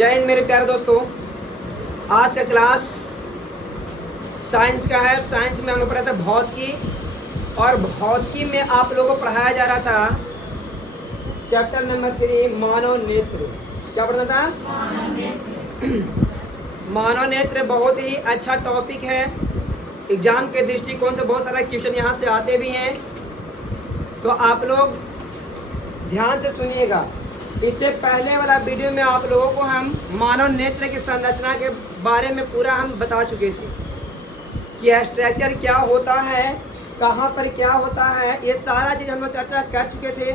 जय हिंद मेरे प्यारे दोस्तों। आज का क्लास साइंस का है। साइंस में हम लोग पढ़ा था भौतिकी, और भौतिकी में आप लोगों को पढ़ाया जा रहा था चैप्टर नंबर 3 मानव नेत्र। क्या पढ़ना था? मानव नेत्र बहुत ही अच्छा टॉपिक है। एग्जाम के दृष्टिकोण से बहुत सारा क्वेश्चन यहाँ से आते भी हैं, तो आप लोग ध्यान से सुनिएगा। इससे पहले वाला वीडियो में आप लोगों को हम मानव नेत्र की संरचना के बारे में पूरा हम बता चुके थे कि स्ट्रक्चर क्या होता है, कहाँ पर क्या होता है, ये सारा चीज़ हम लोग चर्चा कर चुके थे।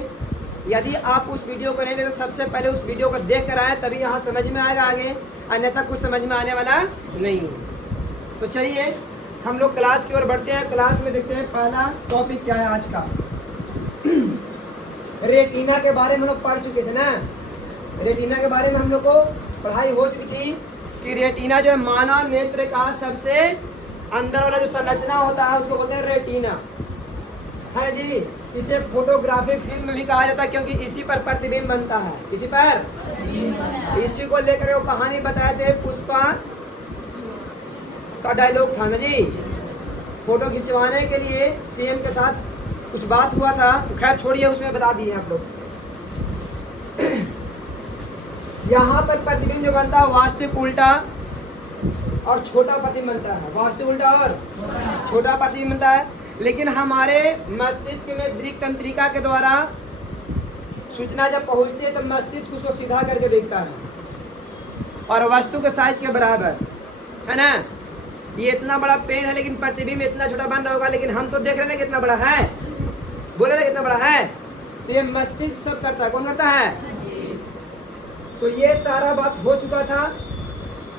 यदि आप उस वीडियो को नहीं देखें तो सबसे पहले उस वीडियो को देख कर आए, तभी यहाँ समझ में आएगा आगे, अन्यथा कुछ समझ में आने वाला नहीं है। तो चलिए हम लोग क्लास की ओर बढ़ते हैं। क्लास में देखते हैं पहला टॉपिक क्या है आज का। रेटिना के बारे में हम लोग पढ़ चुके थे ना। रेटिना के बारे में हम लोग को पढ़ाई हो चुकी थी कि रेटिना जो है मानव नेत्र का सबसे अंदर वाला जो संरचना होता है उसको बोलते हैं रेटिना, है जी। इसे फोटोग्राफी फिल्म भी कहा जाता है क्योंकि इसी पर प्रतिबिंब बनता है। इसी पर इसी को लेकर वो कहानी बताए थे, पुष्पा का डायलॉग था ना जी। फोटो खिंचवाने के लिए सीएम के साथ कुछ बात हुआ था, खैर छोड़िए, उसमें बता दिए आप लोग। यहाँ पर प्रतिबिंब जो बनता है वास्तविक उल्टा और छोटा प्रतिबिंब बनता है। वास्तविक उल्टा और छोटा प्रतिबिंब बनता है, लेकिन हमारे मस्तिष्क में दृक् तंत्रिका के द्वारा सूचना जब पहुँचती है तो मस्तिष्क उसको सीधा करके देखता है और वस्तु के साइज के बराबर, है ना। ये इतना बड़ा पेन है लेकिन प्रतिबिंब इतना छोटा बन रहा होगा, लेकिन हम तो देख रहे हैं कितना बड़ा है, बोले ना कितना बड़ा है। तो ये मस्तिष्क सब करता है। कौन करता है? तो ये सारा बात हो चुका था।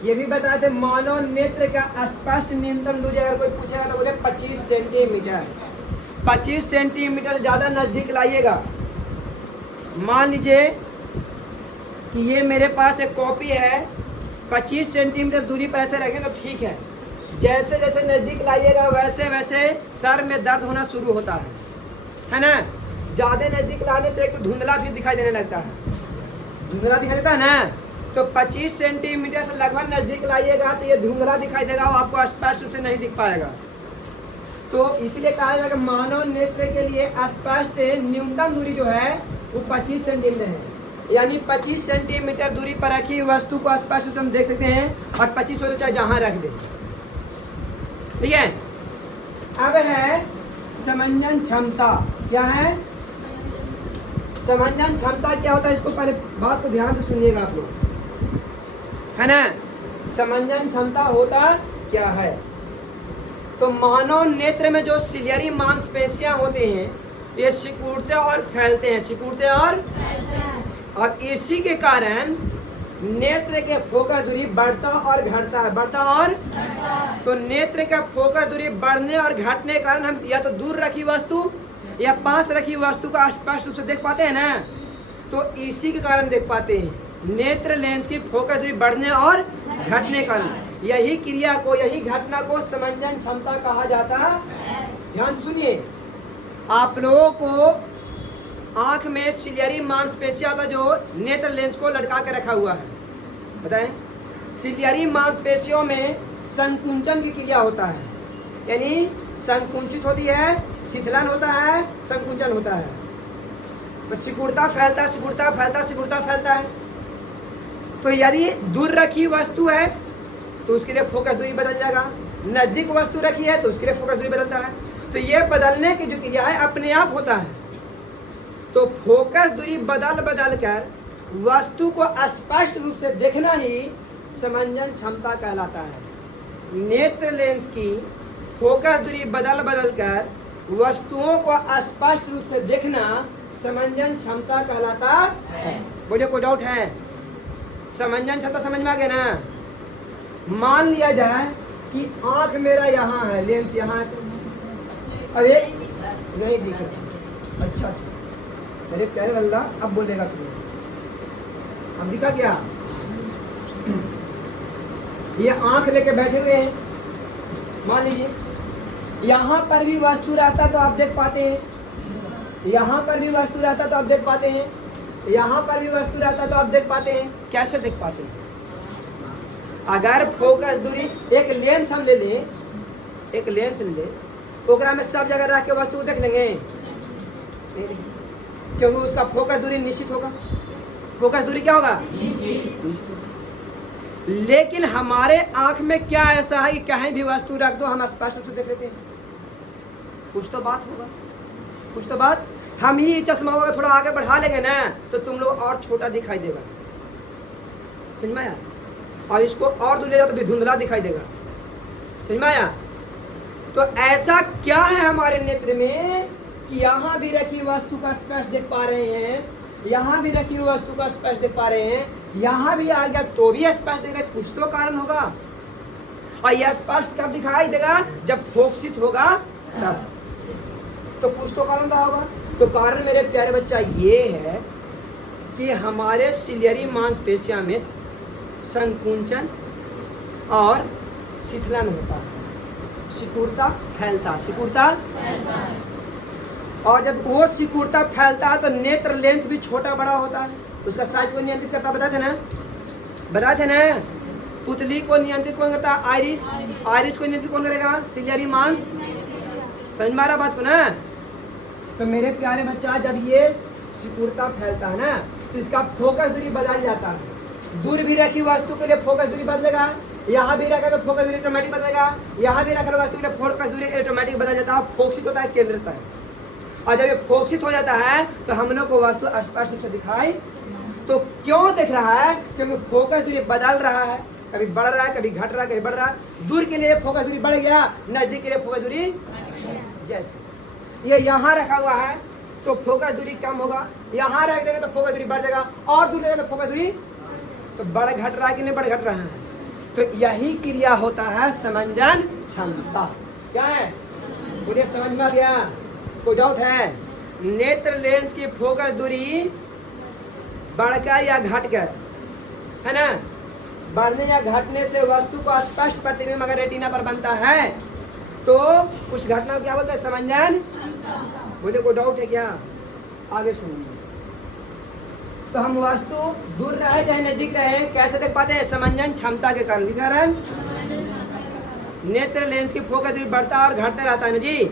ये भी बताए थे मानव नेत्र का स्पष्ट न्यूनतम दूरी अगर कोई पूछेगा तो बोले 25 सेंटीमीटर। 25 सेंटीमीटर से ज़्यादा नज़दीक लाइएगा। मान लीजिए कि ये मेरे पास एक कॉपी है, 25 सेंटीमीटर दूरी पर ऐसे रखें तो ठीक है। जैसे जैसे नज़दीक लाइएगा वैसे वैसे सर में दर्द होना शुरू होता है ना। ज़्यादा नज़दीक लाने से एक तो धुंधला भी दिखाई देने लगता है, धुंधला दिखाई देता है ना। तो 25 सेंटीमीटर से लगभग नज़दीक लाइएगा तो ये धुंधला दिखाई देगा, वो आपको स्पष्ट रूप से नहीं दिख पाएगा। तो इसलिए कहा जाएगा मानव नेत्र के लिए स्पष्ट न्यूनतम दूरी जो है वो 25 सेंटीमीटर है। यानी 25 सेंटीमीटर दूरी पर रखी वस्तु को स्पष्ट रूप से हम देख सकते हैं, और 25 हो चाहे जहाँ रख दें, ठीक है। अब है समंजन क्षमता। क्या है समंजन क्षमता? क्या होता है, इसको पहले बात को ध्यान से सुनिएगा आप लोग, है ना। समंजन क्षमता होता क्या है? तो मानव नेत्र में जो सिलियरी मांसपेशियां होते हैं ये सिकुड़ते और फैलते हैं, सिकुड़ते और इसी के कारण नेत्र के फोकस दूरी बढ़ता और घटता है, बढ़ता और तो नेत्र का फोकस दूरी बढ़ने और घटने के कारण हम या तो दूर रखी वस्तु या पास रखी वस्तु को स्पष्ट रूप से देख पाते हैं ना। तो इसी के कारण देख पाते हैं। नेत्र लेंस की फोकस दूरी बढ़ने और घटने के कारण यही क्रिया को, यही घटना को समंजन क्षमता कहा जाता है। ध्यान सुनिए, आप लोगों को आंख में सिलियरी मांसपेशियां होता जो नेत्र लेंस को लटका के रखा हुआ है। बताएं, सिलियरी मांसपेशियों में संकुंचन की क्रिया होता है, यानी संकुचित होती है, शिथिलन होता है, संकुचन होता है। तो सिकुड़ता फैलता है, सिकुड़ता फैलता, सिकुड़ता फैलता है। तो यदि दूर रखी वस्तु है तो उसके लिए फोकस दूरी बदल जाएगा, नजदीक वस्तु रखी है तो उसके लिए फोकस दूरी बदलता है। तो ये बदलने की जो क्रिया है अपने आप होता है। तो फोकस दूरी बदल बदल कर वस्तु को स्पष्ट रूप से देखना ही समंजन क्षमता कहलाता है। नेत्र लेंस की फोकस दूरी बदल बदल कर वस्तुओं को स्पष्ट रूप से देखना समंजन क्षमता कहलाता है। बोलिए, कोई डाउट है? समंजन क्षमता समझ में आ गया ना। मान लिया जाए कि आंख मेरा यहाँ है, लेंस यहाँ है, अरे नहीं दिख रहा। अच्छा, मेरे प्यारे अल्लाह अब बोलेगा तुम्हें, हम दिखा क्या? ये आंख लेके बैठे हुए हैं, मान लीजिए यहाँ पर भी वस्तु रहता तो आप देख पाते हैं, यहाँ पर भी वस्तु रहता तो आप देख पाते हैं, यहाँ पर भी वस्तु रहता तो आप देख पाते हैं। कैसे देख पाते हैं? अगर फोकस दूरी एक लेंस हम ले लें, एक लेंस ले लें, ओकरा में सब जगह रख के वस्तु को देख लेंगे नहीं, क्योंकि उसका फोकस दूरी निश्चित होगा। फोकस दूरी क्या होगा? निश्चित होगा। लेकिन हमारे आंख में क्या ऐसा है कि कहीं भी वस्तु रख दो हम स्पष्ट रूप से देख लेते हैं? कुछ तो बात होगा, कुछ तो बात। हम ही चश्मा वगैरह थोड़ा आगे बढ़ा लेंगे ना तो तुम लोग और छोटा दिखाई देगा, समझ में आया? और इसको और दूर ले जाओ तो भी धुंधला दिखाई देगा, समझ में आया? तो ऐसा क्या है हमारे नेत्र में कि यहाँ भी रखी वस्तु का स्पष्ट देख पा रहे हैं, यहाँ भी रखी वस्तु का स्पष्ट देख पा रहे हैं, यहाँ भी आ गया तो भी स्पष्ट देख रहे, कुछ तो कारण होगा। और यह स्पष्ट कब दिखाई देगा? जब फोकसित होगा तब, तो कुछ तो कारण रहा होगा। तो कारण मेरे प्यारे बच्चा ये है कि हमारे सिलियरी मांसपेशियों में संकुंचन और शिथिलन होता है, सिकुड़ता फैलता, सिकुड़ता फैलता। और जब वो सिकुड़ता फैलता है तो नेत्र लेंस भी छोटा बड़ा होता है, उसका साइज को नियंत्रित करता, बताए थे ना, बताए थे ना। पुतली को नियंत्रित कौन करता? आइरिस। आइरिस को नियंत्रित कौन करेगा? सिलियरी मांस। समझ में आ रहा बात को ना? तो मेरे प्यारे बच्चा जब ये सिकुड़ता फैलता है ना तो इसका फोकस दूरी बदल जाता है। दूर भी रखी वस्तु के लिए फोकस दूरी बदलेगा, यहाँ भी रखा तो फोकस दूरी ऑटोमेटिक बदलेगा, यहाँ भी रखा वस्तु के लिए फोकस दूरी ऑटोमेटिक बदल जाता है। फोकसित होता है, केंद्रित है। और जब ये फोकसित हो जाता है तो हम लोग को वस्तु स्पष्ट रूप से दिखाई। तो क्यों दिख रहा है? क्योंकि फोकस दूरी बदल रहा है, कभी बढ़ रहा है, कभी घट रहा है, कभी बढ़ रहा है। दूर के लिए फोकस दूरी बढ़ गया, नजदीक के लिए फोकस दूरी जैसे ये यहाँ रखा हुआ है तो फोकस दूरी कम होगा, यहाँ रख देंगे तो फोकस दूरी बढ़ जाएगा, और दूर रहेगा तो फोकस दूरी तो बढ़ घट रहा है कि नहीं बढ़ घट रहा है। तो यही क्रिया होता है समंजन क्षमता। क्या है? मुझे समझ में आ गया? कोई डाउट है? नेत्र लेंस की फोकस दूरी बढ़कर या घटकर, है ना, बढ़ने या घटने से वस्तु को स्पष्ट प्रतिबिंब अगर रेटिना पर बनता है तो उस घटना को क्या बोलते हैं? समंजन। मुझे कोई डाउट है क्या? आगे सुनिए। तो हम वस्तु दूर रहे चाहे नजदीक रहे कैसे देख पाते हैं? समंजन क्षमता के कारण। किस कारण? नेत्र लेंस की फोकस दूरी बढ़ता और घटता रहता है ना जी,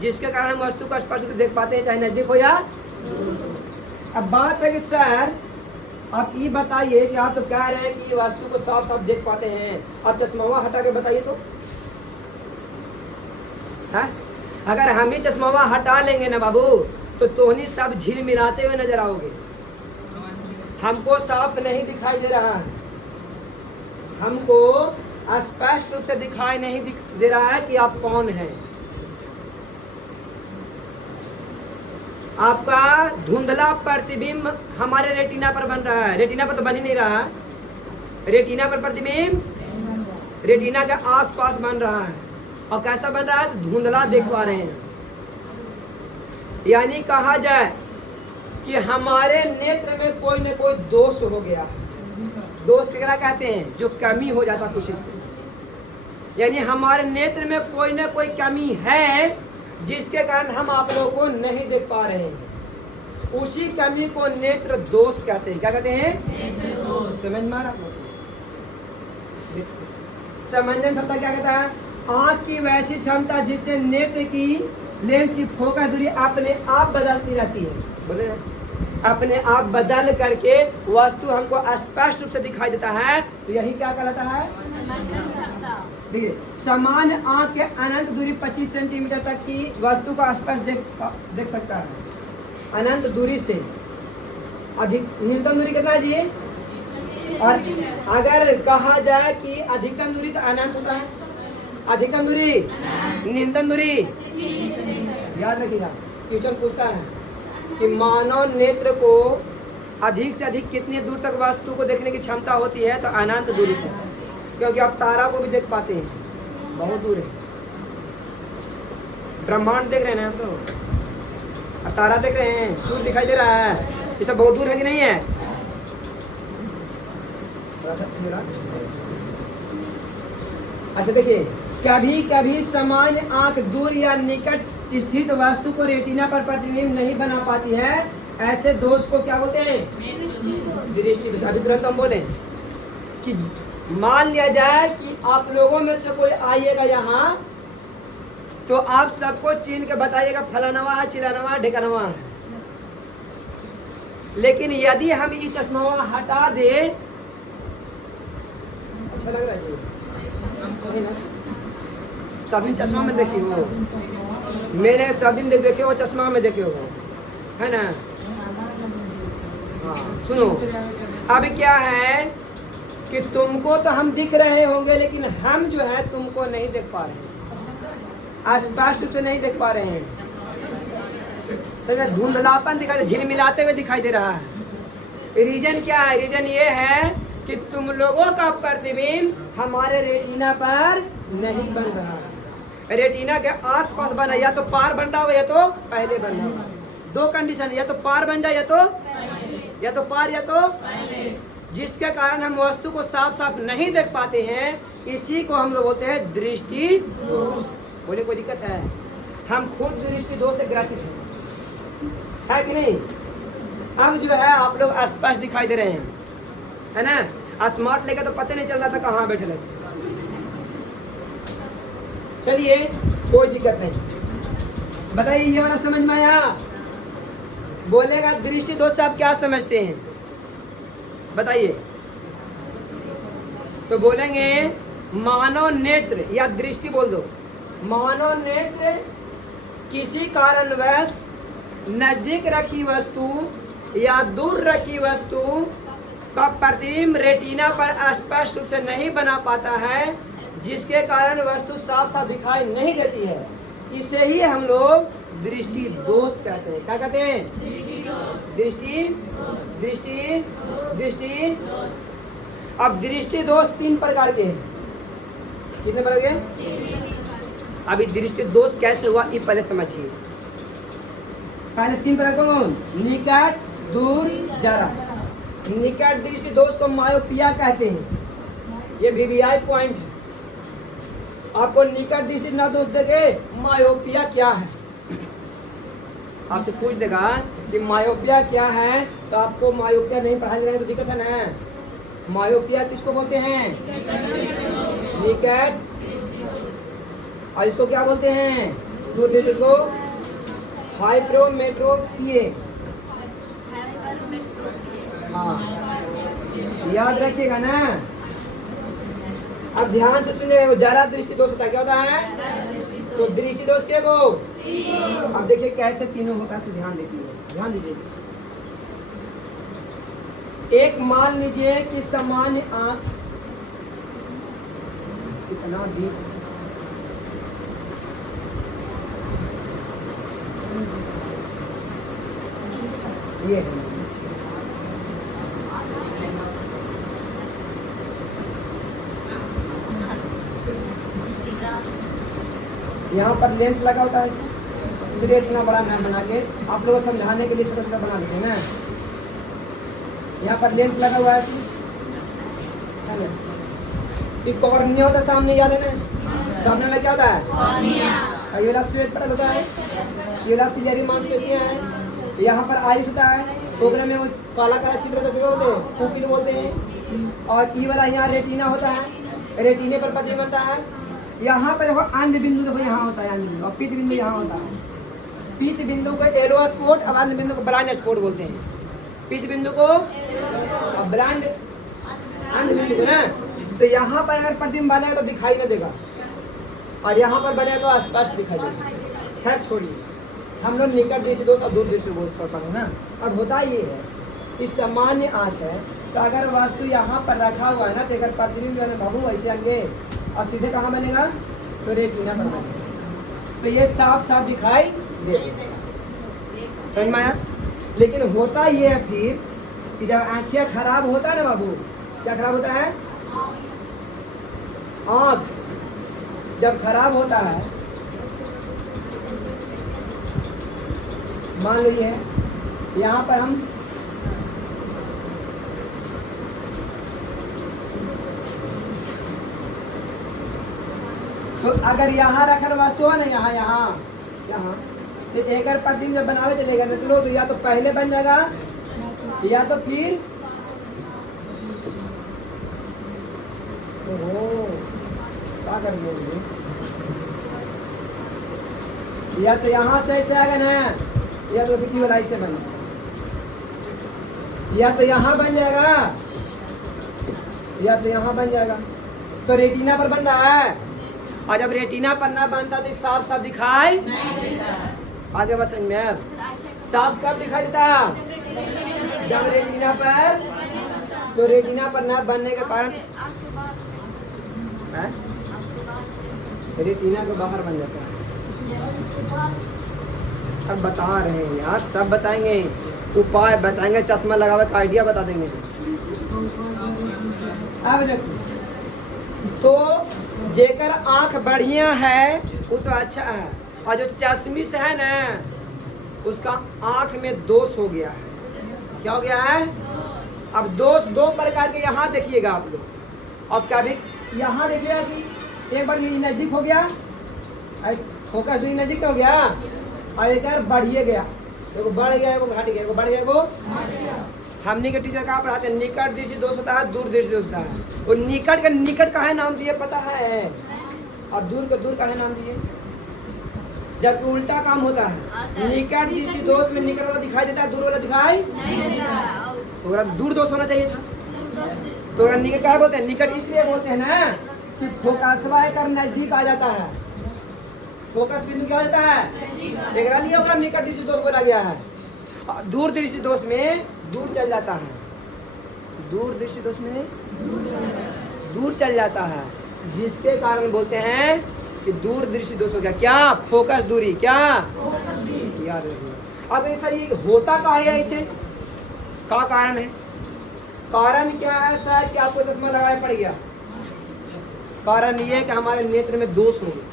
जिसके कारण हम वस्तु को स्पष्ट देख पाते हैं चाहे नजदीक हो या। अब बात है कि सर आप ये बताइए कि आप तो कह रहे हैं कि वस्तु को साफ साफ देख पाते हैं, आप चश्मा हटा के बताइए तो है? अगर हम ही चश्मा हटा लेंगे ना बाबू तो तोहनी सब झील मिलाते हुए नजर आओगे, हमको साफ नहीं दिखाई दे रहा है, हमको स्पष्ट रूप से दिखाई नहीं दे रहा है कि आप कौन हैं। आपका धुंधला प्रतिबिंब हमारे रेटिना पर बन रहा है, रेटिना पर तो बन ही नहीं रहा, रेटिना पर प्रतिबिंब रेटिना के आसपास बन रहा है। और कैसा बन रहा है? धुंधला देख पा रहे हैं। यानी कहा जाए कि हमारे नेत्र में कोई न कोई दोष हो गया है। दोष क्या कहते हैं? जो कमी हो जाता कुछ इसमें, यानी हमारे नेत्र में कोई न कोई कमी है जिसके कारण हम आप लोगों को नहीं देख पा रहे हैं। उसी कमी को नेत्र दोष कहते हैं। क्या कहते हैं? नेत्र दोष। समझ में आ रहा? समंजन क्षमता क्या कहता है? आंख की वैसी क्षमता जिससे नेत्र की लेंस की फोकस दूरी अपने आप बदलती रहती है। बोले ना, अपने आप बदल करके वस्तु हमको स्पष्ट रूप से दिखाई देता है। तो यही क्या कहलाता है? देखिए, समान आंख के अनंत दूरी 25 सेंटीमीटर तक की वस्तु का स्पष्ट देख सकता है। अनंत दूरी से अधिक न्यूनतम दूरी कितना है जी? और अगर कहा जाए कि अधिकतम दूरी तो अनंत होता है, अधिकतम दूरी, न्यूनतम दूरी। याद रखिएगा, क्वेश्चन पूछता है कि मानव नेत्र को अधिक से अधिक कितने दूर तक वस्तु को देखने की क्षमता होती है? तो अनंत दूरी तक, क्योंकि आप तारा को भी देख पाते हैं, बहुत दूर है। ब्रह्मांड देख रहे हैं ना आप लोग, अब तारा देख रहे हैं, सूर्य दिखाई दे रहा है, ये सब बहुत दूर है कि नहीं है? अच्छा देखिए, कभी कभी सामान्य आंख दूर या निकट स्थित वस्तु को रेटिना पर प्रतिबिंब नहीं बना पाती है। ऐसे दोष को क्या बोलते हैं? दृष्टि दोष। अभी तुरंत हम बोले कि मान लिया जाए कि आप लोगों में से कोई आइएगा यहाँ, तो आप सबको चीन के बताइएगा फलानवा है, चिलानवा है, ढिकानवा है। लेकिन यदि हम ये चश्मा हटा दे, अच्छा लग रहा है जी ना? सब दिन चश्मा में देखी हो, मैंने सब दिन देखे हो चश्मा में देखे हो, है ना? हाँ सुनो, अब क्या है कि तुमको तो हम दिख रहे होंगे, लेकिन हम जो है तुमको नहीं देख पा रहे हैं, स्पष्ट तो नहीं देख पा रहे हैं, समझे? धुंधलापन दिखाई, झिलमिलाते हुए दिखाई दे रहा है। रीजन क्या है? रीजन ये है कि तुम लोगों का प्रतिबिंब हमारे रेटिना पर नहीं बन रहा है। रेटिना के आसपास बना, या तो पार बन रहा हो या तो पहले बन रहा हो। दो कंडीशन, या तो पार बन जाए या तो पार या तो, जिसके कारण हम वस्तु को साफ साफ नहीं देख पाते हैं। इसी को हम लोग बोलते हैं दृष्टि दोष। बोले कोई दिक्कत है? हम खुद दृष्टि दोष से ग्रसित है कि नहीं? अब जो है आप लोग स्पष्ट दिखाई दे रहे हैं, है ना? स्मार्ट लेकर तो पता नहीं चल रहा था कहाँ बैठे थे। चलिए कोई दिक्कत नहीं, बताइए ये वाला समझ में आया? बोलेगा दृष्टि दोष से आप क्या समझते हैं, बताइए? तो बोलेंगे मानव नेत्र या दृष्टि बोल दो। मानव नेत्र किसी कारणवश नजदीक रखी वस्तु या दूर रखी वस्तु का प्रतिबिंब रेटिना पर स्पष्ट रूप से नहीं बना पाता है, जिसके कारण वस्तु साफ साफ दिखाई नहीं देती है। इसे ही हम लोग दृष्टि दोष कहते हैं। क्या कहते हैं? दृष्टि। अब दृष्टि दोष 3 प्रकार के हैं। कितने प्रकार के? अभी दृष्टि दोष कैसे हुआ ये पहले समझिए। पहले 3 प्रकार कौन? निकट, दूर, जरा। निकट दृष्टि दोष को मायोपिया कहते हैं। ये VVI पॉइंट है। आपको निकट दृष्टि ना दोष देखे मायोपिया क्या है, आपसे पूछ देगा कि मायोपिया क्या है, तो आपको मायोपिया नहीं पढ़ाई जाएगा तो दिक्कत है ना। मायोपिया किसको बोलते हैं? निकट। और इसको क्या बोलते हैं? दूर दृष्टि को हाइपरोमेट्रोपिया। हाँ याद रखिएगा ना। अब ध्यान से सुनिए, जरा दृष्टि दोष होता है। क्या होता है? तो दृष्टि दोष के को अब देखिए कैसे तीनों होता है, ध्यान दीजिए। एक मान लीजिए कि सामान्य आंख कितना भी ये है, यहाँ पर लेंस लगा होता है। चलिए इतना बड़ा ना बना के आप लोगों को समझाने के लिए छोटा छोटा बना देते हैं ना। यहाँ पर लेंस लगा हुआ है, ये कॉर्निया होता है सामने, याद है ना? सामने में क्या होता है? कॉर्निया। ये वाला श्वेत पटल होता है, ये वाला सिलियरी मांसपेशियां हैं। यहाँ पर आइस होता है, ओकरे में वो काला काला छिद्र होता है, बोलते हैं पुपिल बोलते हैं। और ये वाला यहाँ रेटिना होता है, रेटिने पर पतली बनता है। यहाँ पर देखो अंध बिंदु, देखो यहाँ होता है अंध बिंदु, और पीत बिंदु यहाँ होता है। पीत बिंदु को एलो स्पॉट और अंध बिंदु को ब्लाइंड स्पॉट बोलते हैं। पीत बिंदु को और ब्लाइंड अंध बिंदु को ना। तो यहाँ पर अगर प्रतिबिंब बनेगा तो दिखाई न देगा, और यहाँ पर बनेगा तो स्पष्ट दिखाई देगा। खैर छोड़िए, हम लोग निकट दृष्टि दोष और दूर दृष्टि दोष पर पढ़े ना। अब होता ये है कि सामान्य आँख है, तो अगर वस्तु यहाँ पर रखा हुआ है ना, तो अगर प्रतिबिंब जो है बाबू ऐसे आगे और सीधे कहाँ बनेगा? तो रेटिना पर बनेगा, तो ये साफ साफ दिखाई देगा। समझ में आया? लेकिन होता ये है फिर कि जब आँखें खराब होता है ना बाबू, क्या खराब होता है? आँख जब खराब होता है, मान लीजिए यहाँ पर हम तो अगर यहाँ रखल वस्तु है ना, यहाँ तो एक प्रतिबिंब जब बनावे चलेगा ना, तो लोग या तो पहले बन जाएगा या तो फिर ओहो, क्या कर दिया मुझे? या तो यहाँ से ऐसे आएगा ना, या तो कितनी वाला ऐसे बन, या तो यहाँ बन जाएगा, या तो यहाँ बन जाएगा। तो रेटिना पर बन रहा है, और जब रेटिना पर ना बनता तो साफ साफ दिखाई आगे बस में अब साफ कब दिखाई देता? जब रेटिना पर, तो रेटिना पर ना बनने के कारण रेटिना को बाहर बन जाता है। अब बता रहे हैं यार, सब बताएंगे, उपाय बताएंगे, चश्मा लगावे का आइडिया बता देंगे। अब देखो, तो जेकर आंख बढ़िया है वो तो अच्छा है, और जो चश्मिश है ना उसका आंख में दोष हो गया है। क्या हो गया है? अब दोष दो प्रकार के यहाँ देखिएगा आप लोग। अब कभी यहाँ देखिएगा कि एक बार ये नजदीक हो गया, फोकस दूरी नजदीक हो गया, और एक बार बढ़िए गया, एगो बढ़ गया, एगो घट गया, एगो बढ़ गया, एगो हमने के टीचर कहाँ पढ़ाते हैं? निकट दृष्टि दोष होता है, दूर दृष्टि दोष होता है। और निकट का निकट का है नाम दिए पता है, और दूर का दूर का है नाम दिए, जबकि उल्टा काम होता है। निकट दृष्टि दोष में निकट वाला दिखाई देता है, दूर वाला दिखाई तो दूर दोष होना चाहिए था। तो निकट क्या बोलते हैं? निकट इसलिए बोलते हैं ना कि फोकसवा कर नजदीक आ जाता है, फोकस बिंदु क्या हो जाता है? देखा लिया होगा, निकट दृष्टि दोष बोला गया है। दूर दृष्टि दोष में दूर चल जाता है, दूर दृष्टि दोष में दूर चल जाता है, जिसके कारण बोलते हैं कि दूर दृष्टि दोष हो गया। क्या? फोकस दूरी। क्या याद रखिए। अब ऐसा ये होता का है, ऐसे का कारण है? कारण क्या है सर कि आपको चश्मा लगाया पड़ गया? कारण ये कि हमारे नेत्र में दोष हो गया।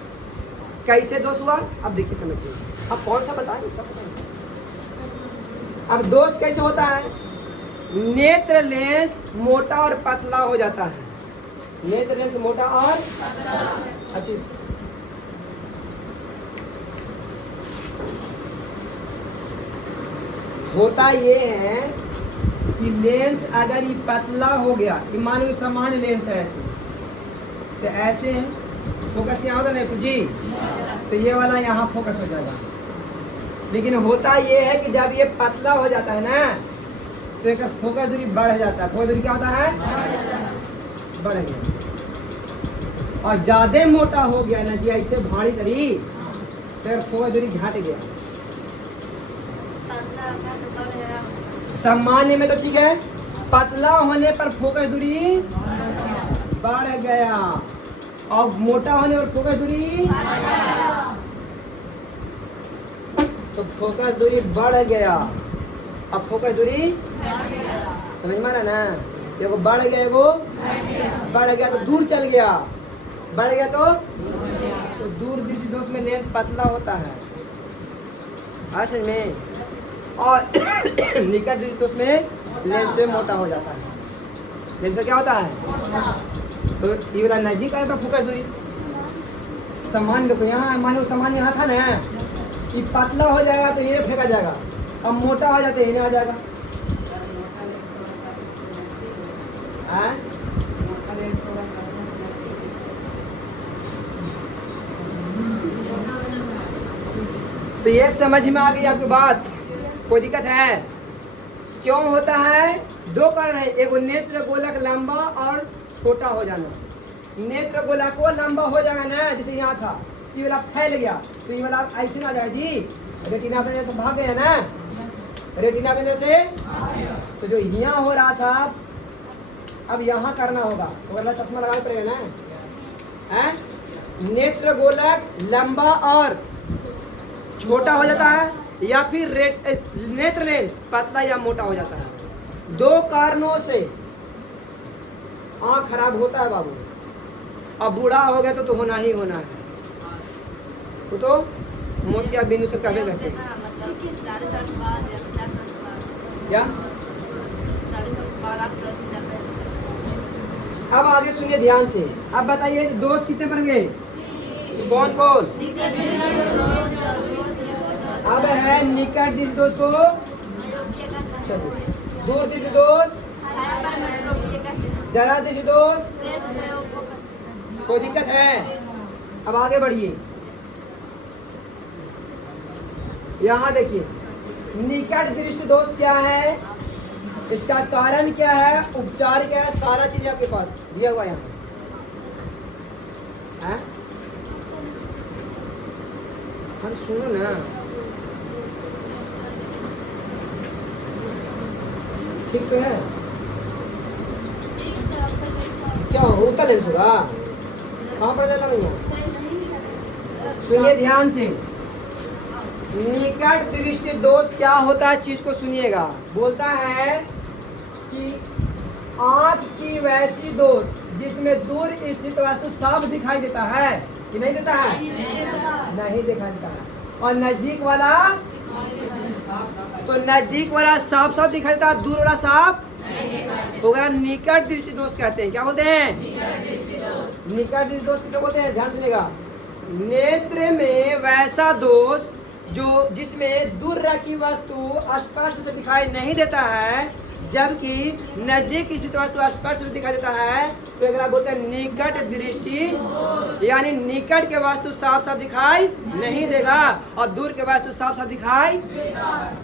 कैसे दोष हुआ? अब देखिए समझिए। अब कौन सा बताएंगे? सब बताएंगे। अब दोष कैसे होता है? नेत्र लेंस मोटा और पतला हो जाता है। नेत्र लेंस मोटा और अच्छा, होता ये है कि लेंस अगर ये पतला हो गया, कि मान लो सामान्य लेंस है ऐसे, तो ऐसे फोकस यहाँ होता नहीं जी, तो ये वाला यहाँ फोकस हो जाएगा। लेकिन होता ये है कि जब ये पतला हो जाता है ना, तो एक फोकस दूरी बढ़ जाता है। फोकस दूरी क्या होता है? बढ़ गया। और ज्यादा मोटा हो गया ना जी, ऐसे भारी तरी, तो फोकस दूरी घट गया। सामान्य में तो ठीक है, पतला होने पर फोकस दूरी बढ़ गया, और मोटा होने पर फोकस दूरी, तो फोकस दूरी बढ़ गया। अब फोकस दूरी समझ में आ रहा ना? एगो बढ़ गया, एगो बढ़ गया तो दूर चल गया, बढ़ गया तो दूर दृष्टि दोष में लेंस पतला होता है असल में, और निकट दृष्टि दोष में लेंस में मोटा हो जाता है। लेंस में क्या होता है? तो ये वाला नजदीक आएगा फोकस दूरी। सामान देखो यहाँ, मानो सामान यहाँ था ना, ये पतला हो जाएगा तो ये फेंका जाएगा, अब मोटा हो जाता है ये आ जाएगा। तो ये समझ में आ गई आपकी बात? कोई दिक्कत है? क्यों होता है? दो कारण है, एगो नेत्र गोलक लंबा और छोटा हो जाना। नेत्र गोलक को लंबा हो जाएगा ना, जैसे यहाँ था, ये वाला फैल गया, तो ये वाला ऐसे ना जाएगा जी, रेटिना पे से भाग गया ना, रेटिना पे से, तो जो यहाँ हो रहा था अब यहाँ करना होगा, तो अगला चश्मा लगाना पड़ेगा ना, है? नेत्र गोलक लंबा और छोटा हो जाता है, या फिर नेत्र लेंस पतला या मोटा हो जाता है। दो कारणों से आँख खराब होता है बाबू। अब बूढ़ा हो गया तो होना ही होना है, तो मोतिया बिंदु से कभी रहते हैं क्या? अब आगे सुनिए ध्यान से। अब बताइए दोस्त कितने बन गए? कौन कौन? अब है निकट दृष्टि दोष को, चलो दूर दृष्टि दोष जरा दृष्टि दोष, कोई दिक्कत है? अब आगे बढ़िए, यहाँ देखिए निकट दृष्टि दोष क्या है, इसका कारण क्या है, उपचार क्या है, सारा चीज आपके पास दिया हुआ यहाँ है। अरे सुनो ना, ठीक तो है? क्या होता लेंस होगा? कहाँ पर जाना भैया? सुनिए ध्यान से, निकट दृष्टि दोष क्या होता है, चीज को सुनिएगा। बोलता है कि आंख की वैसी दोष जिसमें दूर स्थित वस्तु साफ दिखाई देता है कि नहीं देता है? नहीं दिखाई देता है। और नजदीक वाला, तो नजदीक वाला साफ साफ दिखाई देता है, दूर वाला साफ होगा, निकट दृष्टि दोष कहते हैं। क्या बोलते हैं? निकट दृष्टि दोष किसे बोलते हैं? ध्यान सुनिएगा, नेत्र में वैसा दोष जो जिसमें दूर रखी वस्तु स्पष्ट दिखाई नहीं देता है, जबकि नजदीक स्थित वस्तु स्पष्ट दिखाई देता है, तो एक बोलते हैं निकट दृष्टि। यानी निकट के वस्तु साफ साफ दिखाई नहीं देगा और दूर के वस्तु साफ साफ दिखाई।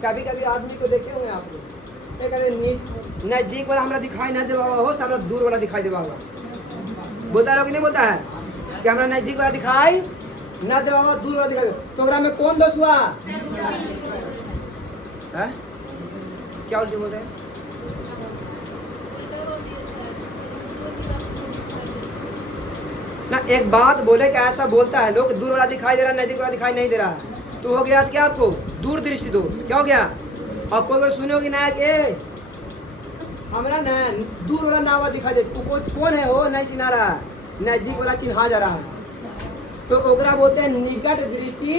कभी कभी आदमी को देखे होंगे आप लोग, नजदीक वाला हमारा दिखाई नहीं देगा हो, सारा दूर वाला दिखाई देगा होगा। बोलता है कि नहीं बोलता है कि हमारा नजदीक वाला दिखाई ना देगा, दूर वाला दिखाई। तो ग्राम में कौन दोष हुआ है? क्या उल्टी बोल रहे हैं? ना एक बात बोले कि ऐसा बोलता है लोग, दूर वाला दिखाई दे रहा है, नजदीक वाला दिखाई नहीं दे रहा है, तो हो गया क्या आपको दूर दृष्टि दोष। क्या हो गया? और कोई कोई सुनोगे ना कि हमारा ना दूर वाला नावा दिखाई दे, कौन है वो नहीं चिन्हा रहा, नजदीक वाला चिन्हा जा रहा है, तो ओकरा बोलते हैं निकट दृष्टि,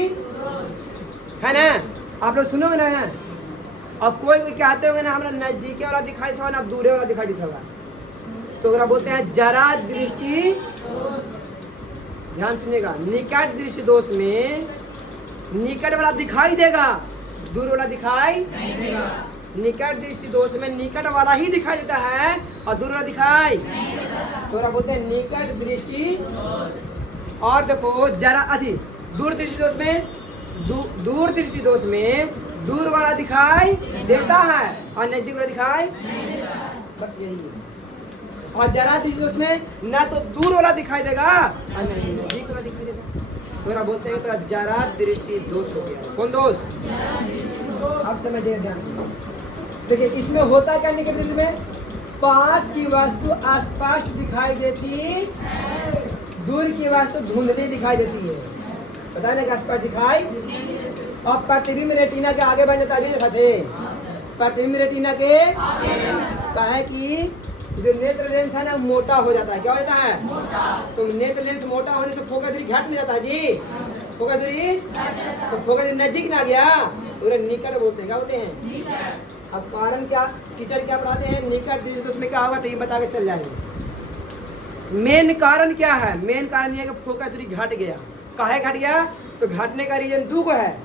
है ना? आप लोग सुनोगे ना। और कोई कोई कहते होंगे ना हमारा नजदीक वाला दिखाई था ना दूर वाला दिखाई देता होगा, तो ओकरा बोलते हैं जरा दृष्टि। ध्यान सुनिएगा, निकट दृष्टि दोष में निकट वाला दिखाई देगा, दूर वाला दिखाई नहीं देगा। निकट दृष्टि दोष में निकट वाला ही दिखाई देता है और दूर वाला दिखाई नहीं देता, तो बोलते हैं निकट दृष्टि। और देखो जरा अधिक दूर दृष्टि दोष में, दूर दृष्टि दोष में दूर वाला दिखाई देता है और नजदीक वाला दिखाई नहीं देता, बस यही है। और जरा दृष्टि दोष में ना तो दूर वाला दिखाई देगा और नहीं नजदीक वाला दिखाई देगा, तो बोलते हैं तो जरा दृष्टि दोष हो गया। कौन दोष? अब समझिए ध्यान से। देखिए इसमें होता क्या निकट दृष्टि में, पास की वस्तु स्पष्ट दिखाई देती, दूर की वस्तु धुंधली दिखाई देती है। पता नहीं क्या स्पष्ट दिखाई। और प्रतिबिंब रेटिना के आगे बन जाता है, दिखाते प्रतिबिंब रेटिना के कहे कि जो नेत्र लेंस है ना मोटा हो जाता है। क्या हो जाता है? मोटा। तो नेत्र लेंस मोटा होने से फोकस दूरी घट नहीं जाता जी, फोकस दूरी, तो फोकस दूरी नजदीक ना गया तो निकट बोलते हैं। क्या बोलते हैं? अब कारण क्या, टीचर क्या पढ़ाते हैं, निकट दृष्टि दोष में क्या होगा तो ये बता के चल जाएंगे। मेन कारण क्या है? मेन कारण ये कि फोकस दूरी घट गया। काहे घट गया? तो घटने का रीजन दो को है।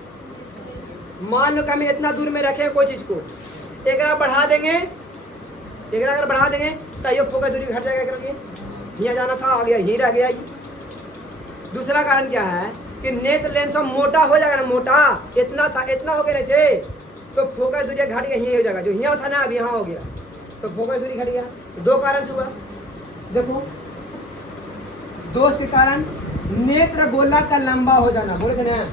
मान लो कि हमें इतना दूर में रखे कोई चीज को, एक बढ़ा देंगे, एक अगर बढ़ा देंगे तो ये फोकस दूरी घट जाएगा करके, यहाँ जाना था आ गया, यहीं रह गया। दूसरा कारण क्या है कि नेत्र लेंस मोटा हो जाएगा ना, मोटा इतना था इतना हो गया ऐसे, तो फोकस दूरी घट गया, यहीं हो जाएगा। जो यहाँ था ना अब यहाँ हो गया, तो फोकस दूरी घट गया। तो दो कारण से हुआ। देखो दोष के कारण नेत्र गोला का लंबा हो जाना, बोले थे ना,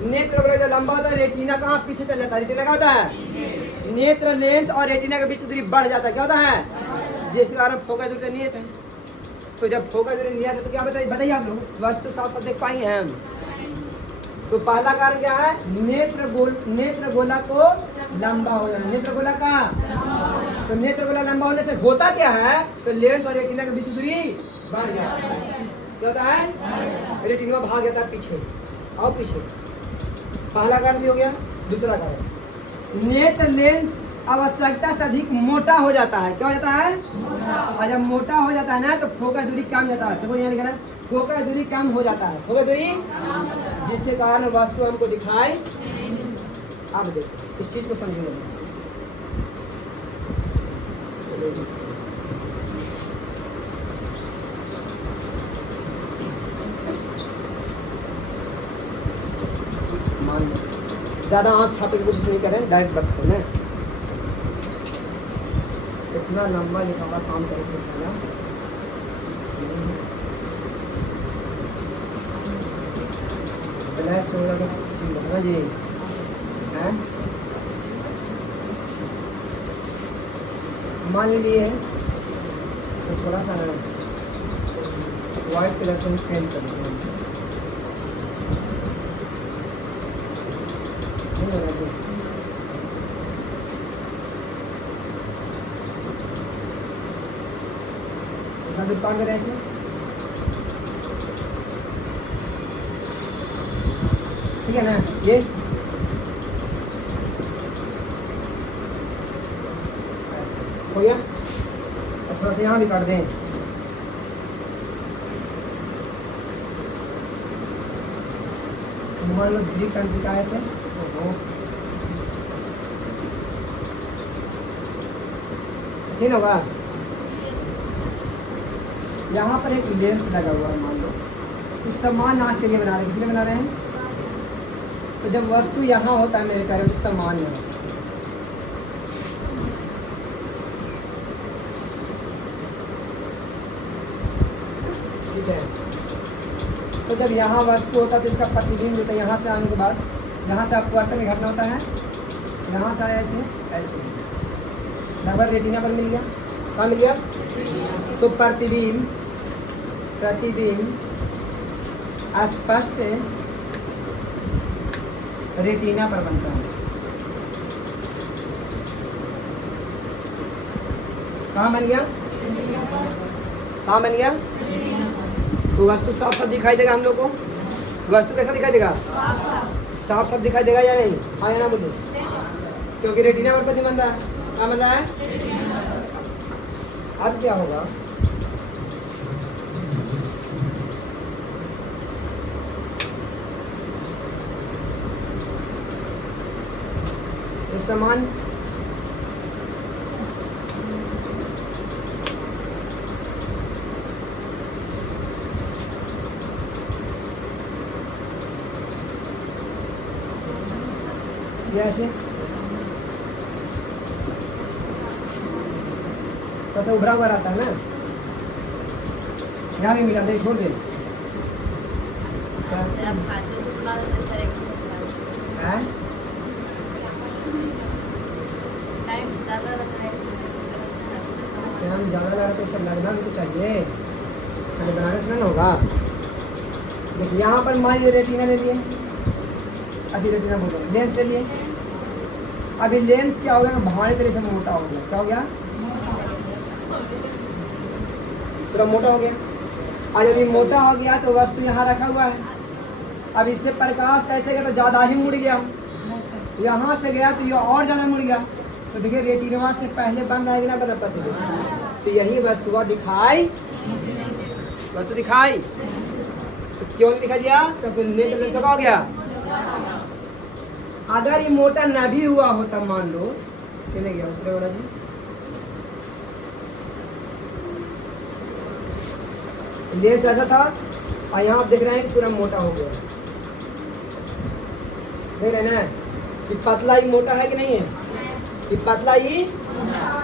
नेत्र गोला जब लंबा होता है रेटिना कहाँ पीछे चल जाता है। रेटिना क्या होता है? नेत्र लेंस और रेटिना के बीच दूरी बढ़ जाता है। क्या होता है? जिसके कारण फोकस दूरी नियत है। तो जब फोकस दूरी नियत है तो क्या बताइए आप लोग, वस्तु साफ साफ देख पाएंगे हम। तो पहला कारण क्या है? नेत्र गोला को लंबा हो जाना, नेत्र गोला का। तो नेत्र गोला लंबा होने से होता क्या है? तो लेंस और रेटिना के बीच दूरी बढ़ जाती है। क्या होता है? रेटिना भाग जाता है पीछे और पीछे। पहला कारण भी हो गया। दूसरा कारण, नेत्र लेंस आवश्यकता से अधिक मोटा हो जाता है। क्या हो जाता है? और जब मोटा हो जाता है ना तो फोकस दूरी कम जाता है। तो यहाँ लिखा है फोकस दूरी कम हो जाता है, फोकस दूरी, जिसके कारण वस्तु हमको दिखाई। अब देखो इस चीज को समझिए। ज़्यादा आँख छापने की कोशिश नहीं करें, डायरेक्ट बताओ ना। इतना लंबा लिखा हुआ काम करके दिखाया। रिलैक्स हो रहा है जी है। मान लीजिए तो थोड़ा सा वाइट कलर से पेंट कर देंगे। दूर काट दे रहे ऐसे, ठीक है ना। ये ऐसे हो गया। और थोड़ा सा यहाँ भी काट दें। मान लो 3 कंट्री का ऐसे अच्छे ना होगा। यहाँ पर एक लेंस लगा हुआ है, मान लो इस समान आँख के लिए बना रहे हैं। किस लिए बना रहे हैं? तो जब वस्तु यहाँ होता है मेरे पैरों में, समान यहाँ, ठीक है। तो जब यहाँ वस्तु होता है तो इसका प्रतिबिंब होता है। यहाँ से आने के बाद यहाँ से आपको अर्थ में घटना होता है, यहाँ से आया ऐसे ऐसे लगभग रेटिना पर मिल गया। कहाँ मिल गया? तो प्रतिबिंब स्पष्ट रेटिना पर बनता है। कहाँ बन गया? कहाँ बन गया? तो वस्तु साफ साफ दिखाई देगा हम लोग को। वस्तु कैसा दिखाई देगा? साफ साफ दिखाई देगा या नहीं? हाँ या ना बोलो? क्योंकि रेटिना पर प्रतिबंध है। क्या बन रहा है? अब क्या होगा? समान ऐसे तो उभरा हुआ रहता है ना। यहाँ भी मिला दे, छोड़ दे। ज़्यादा लगा तो सब लगना भी तो चाहिए, बनाने से ना होगा। देखिए यहाँ पर मान लीजिए रेटिना ले लिए, अभी रेटिना बोल रहे लेंस ले लिए। अभी लेंस क्या हो गया? भारी तरह से मोटा हो गया। क्या हो गया? पूरा मोटा हो गया। और जब ये मोटा हो गया तो वस्तु यहाँ रखा हुआ है। अब इससे प्रकाश ऐसे गया तो ज़्यादा ही मुड़ गया, यहाँ से गया तो ये और ज़्यादा मुड़ गया। तो देखिए रेटिना से पहले बन रहेगा ना बना प्रतिबिंब। तो यही वस्तु दिखाई, वस्तु दिखाई तो क्यों नहीं दिखाई दिया? तो नेत्र लेंस का हो गया। अगर ये मोटा न भी हुआ होता, मान लो कहने गया उसने बोला जी लेंस ऐसा था और यहाँ आप देख रहे हैं कि पूरा मोटा हो गया। देख रहे हैं ना कि पतला ही मोटा है कि नहीं है? कि पतला ही।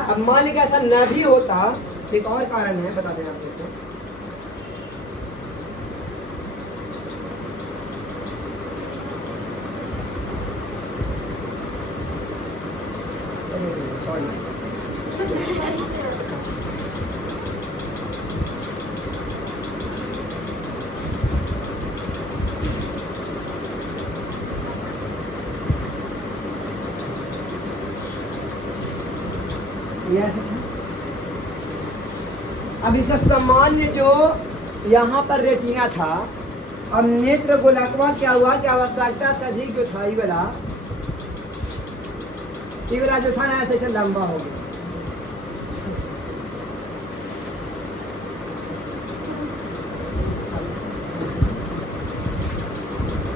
अब मान लीजिए ऐसा न भी होता, एक और कारण है, बता देना आपको। सॉरी अब इसका सामान्य जो यहाँ पर रेटिना था, अब नेत्र गोलकवा क्या हुआ कि आवश्यकता से अधिक जो था ये वाला जो था ना ऐसे ऐसे लंबा हो गया।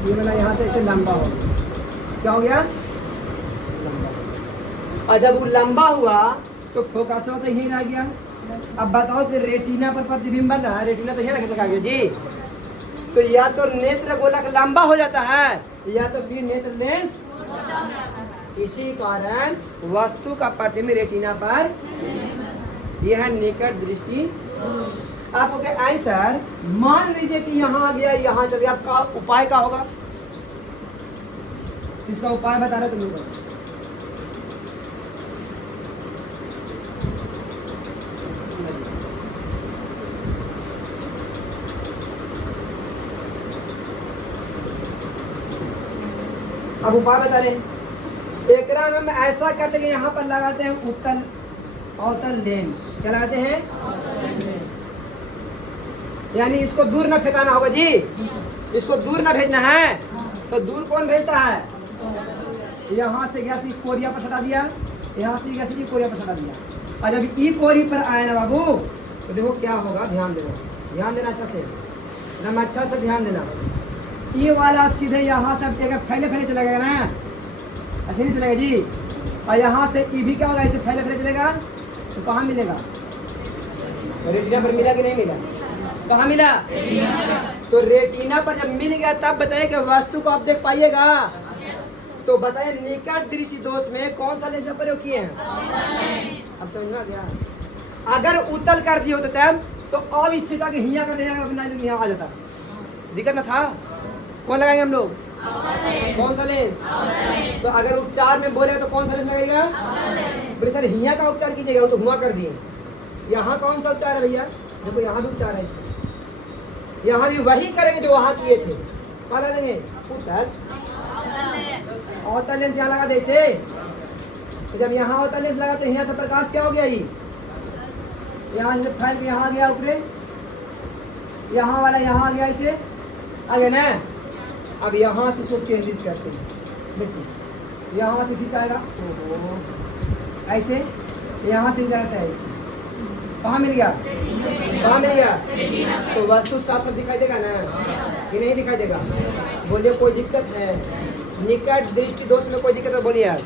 ये वाला यहाँ से ऐसे लंबा हो गया। क्या हो गया? लंबा। और जब वो लंबा हुआ तो फोकस तो यही रह गया। अब बताओ कि रेटिना पर प्रतिबिंब बन रहा है, रेटिना तो यही रखा गया जी। तो या तो नेत्र गोलक लंबा हो जाता है या तो फिर नेत्र लेंस इसी कारण वस्तु का प्रतिबिंब रेटिना पर, यह है निकट दृष्टि। आपको क्या आंसर, मान लीजिए कि यहाँ आ गया, यहाँ चल गया, आपका उपाय क्या होगा? इसका उपाय बता रहे तुम लोग। अब उपाय बता रहे हैं। एकरा में हम ऐसा करते हैं, यहाँ पर लगाते हैं उत्तल अवतल लेंस। क्या लगाते हैं? यानी इसको दूर न फेंकाना होगा जी, इसको दूर न भेजना है। तो दूर कौन भेजता है? यहाँ से गया सी कोरिया पर सटा दिया, यहाँ से गया सी कोरिया पर सटा दिया। और जब ई कोरी पर आया ना बाबू, तो देखो क्या होगा, ध्यान देना, ध्यान देना अच्छा से, एकदम अच्छा से ध्यान देना। ये वाला सीधे यहाँ से फैले फैले चलेगा ना, ऐसे नहीं चलेगा जी। और यहाँ से ई भी क्या होगा, ऐसे फैले फैले चलेगा। तो कहाँ मिलेगा? रेटिना पर मिला कि नहीं मिला? कहाँ मिला? तो रेटिना पर जब मिल गया तब बताइए कि वस्तु को आप देख पाइएगा। तो बताइए निकट दृष्टि दोष में कौन सा लेंस का प्रयोग किए हैं? अब समझ में आ गया। अगर उत्तल कर दिए होते तब तो अब इससे के हिया कर यहाँ आ जाता, दिक्कत न था। कौन लगाएंगे हम लोग? कौन सा लेंस? तो अगर उपचार में बोले तो कौन सा लेंस लगेगा? बोले सर हिया का उपचार कीजिएगा, वो तो हुआ कर दिए। यहाँ कौन सा उपचार है भैया? देखो यहाँ भी उपचार है इसका, यहाँ भी वही करेंगे जो वहाँ किए थे। क्या लगाएंगे? उत्तल अवतल लेंस यहाँ लगा दे इसे। तो जब यहाँ अवतल लेंस लगा तो यहाँ से प्रकाश क्या हो गया, ही यहाँ से फैल के यहाँ आ गया ऊपरे, यहाँ वाला यहाँ आ गया, इसे आ गया ना। अब यहाँ से इसको केंद्रित करते हैं, देखिए यहाँ से खिंचाएगा ऐसे, यहाँ से ऐसे ऐसे। कहाँ मिल गया? कहाँ मिल गया? तो वस्तु साफ साफ दिखाई देगा ना कि नहीं दिखाई देगा? बोलिए कोई दिक्कत है? निकट दृष्टि दोष में कोई दिक्कत है? बोलिए यार।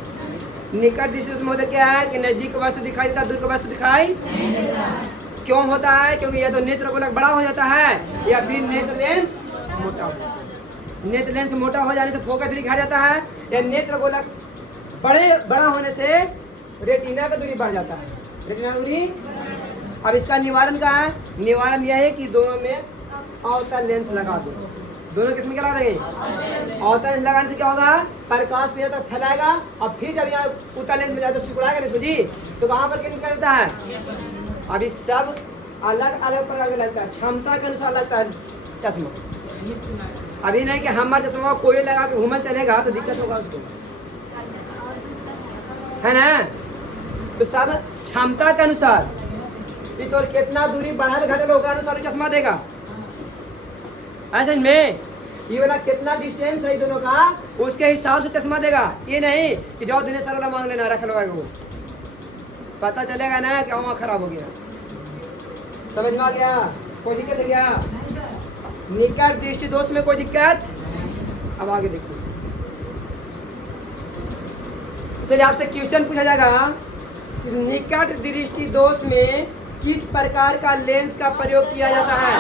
निकट दृष्टि दोष में होता क्या है कि नजदीक का वस्तु दिखाई देता है, दूर का वस्तु दिखाई क्यों होता है? क्योंकि या तो नेत्र गोलक बड़ा हो जाता है या फिर नेत्र लेंस मोटा हो जाता है। नेत्र लेंस मोटा हो जाने से फोकस दूरी घट जाता है, या नेत्र गोलक बड़ा होने से रेटिना का दूरी बढ़ जाता है, रेटिना दूरी। अब इसका निवारण क्या है? निवारण यह है कि दोनों में अवतल लेंस लगा दो। दोनों किसमें क्या लगा रहे? अवतल लेंस लगाने से क्या होगा? प्रकाश में तक फैलाएगा, और फिर जब यहाँ उत्तल लेंस में जाए तो सिकुड़ाएगा इसको जी। तो कहाँ पर क्या करता है? अभी सब अलग अलग प्रकार का लगता है, क्षमता के अनुसार लगता है चश्मा। अभी नहीं कि हमारे चश्मा कोई लगा के घूमन चलेगा तो दिक्कत होगा उसको, है ना। तो सब क्षमता के अनुसार, तो कितना दूरी बढ़ा घटे उसके अनुसार चश्मा देगा। ऐसे में ये वाला कितना डिस्टेंस है दोनों का, उसके हिसाब से चश्मा देगा। ये नहीं कि जाओ दिनेश सर वाला मांग लेना, रख लो, वो पता चलेगा ना कि वहाँ खराब हो गया। समझ में आ गया? कोई दिक्कत है क्या? निकट दृष्टि दोष में कोई दिक्कत? अब आगे देखो, तो आपसे क्वेश्चन पूछा जाएगा कि निकट दृष्टि दोष में किस प्रकार का लेंस का प्रयोग किया जाता है?